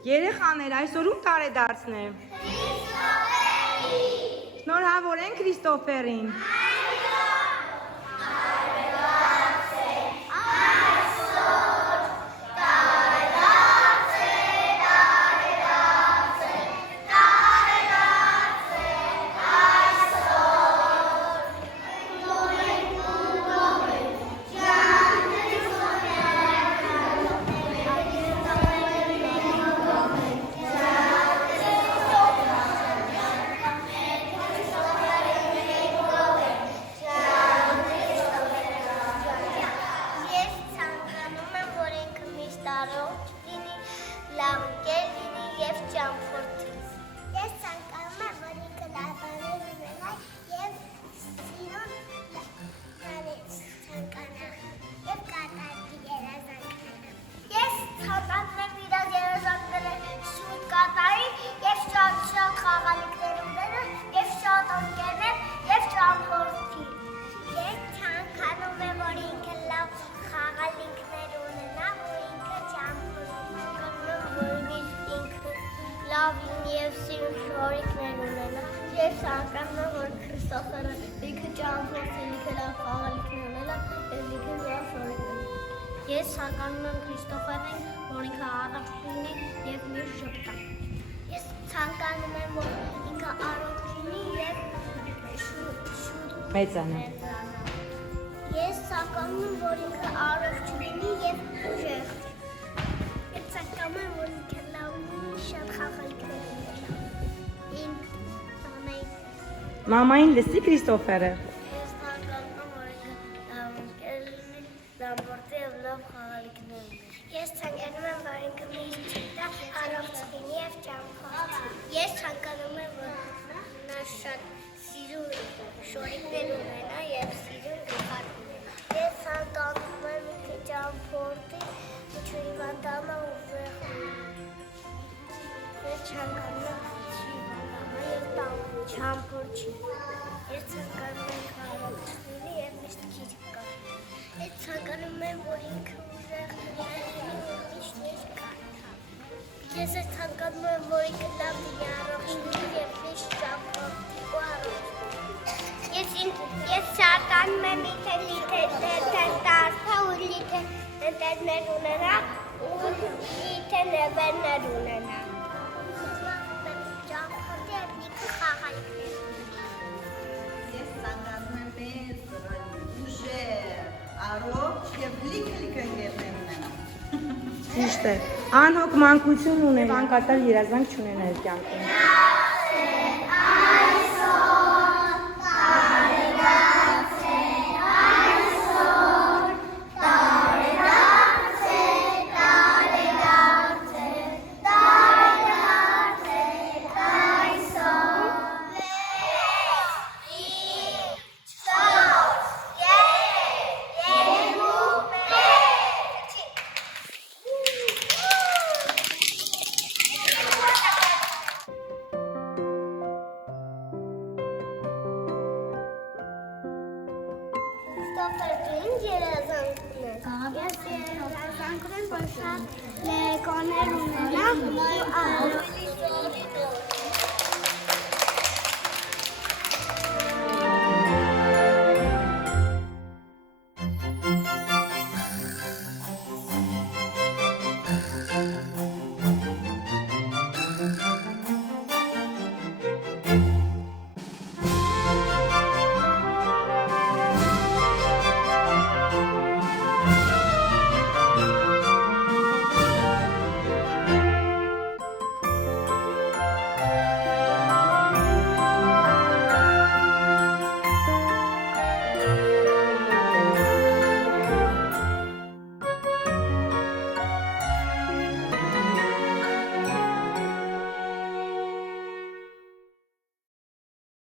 Երեխաներ, այսօր ում տարեդարձն է։ Շնորհավորենք Քրիստոֆերին։ Ես ցանկանում եմ Քրիստոֆերին, որ ինքը առողջ լինի եւ միշտ շփտա։ Ես ցանկանում եմ, որ ինքը առողջ լինի եւ մեծանա։ Ես ցանկանում եմ, որ ինքը առողջ լինի եւ ուժեղ։ Ես ցանկանում եմ, որ ինքը լավ լինի, շատ խաղալիքներ ունենա։ Մամային լսի Քրիստոֆերը։ Ես ցանկանում եմ, որ ինքը լավ լինի, լամբորտի եւ լավ խաղալիքներ ունենա։ Ես ցանկանում եմ, որ ինքը միշտ շփտա, առողջ լինի եւ ճամփորդի։ Ես ցանկանում եմ, որ նա շատ սիրուն շորիկներ ունենա եւ սիրուն գլխարկ ունենա։ Ես ցանկանում եմ ինքը ճամփորդի, չհիվանդանա ուժեղ լինի։ Ես ցանկանում եմ եւ ճամփորդի։ Ես ցանկանում եմ առողջ լինի եւ միշտ քիչ կա։ Ես ցանկանում եմ, որ ինքը ուժեղ լինի, միշտ կարդա։ Ես ցանկանում եմ, որ ինքը լավ լինի, առողջ լինի եւ միշտ ճամփորդի ու առողջ։ Ես ցանկանում եմ ինքը լիքը տարածա ու լիքը ընկերներ ունենա ու լիքը նվերներ ունենա։ Ճամփորդի եւ լիքը խաղալիքներ։ Ես ցանկանում եմ մեծ ուժեղ, առողջ եւ լիքը ընկերներ ունենա։ Ճիշտ է։ Անհոգ մանկություն ուներ, անկատար երազանք չունենա իր կյանքում։ Ես երազանքներ, որ շատ լեգոներ ունեմ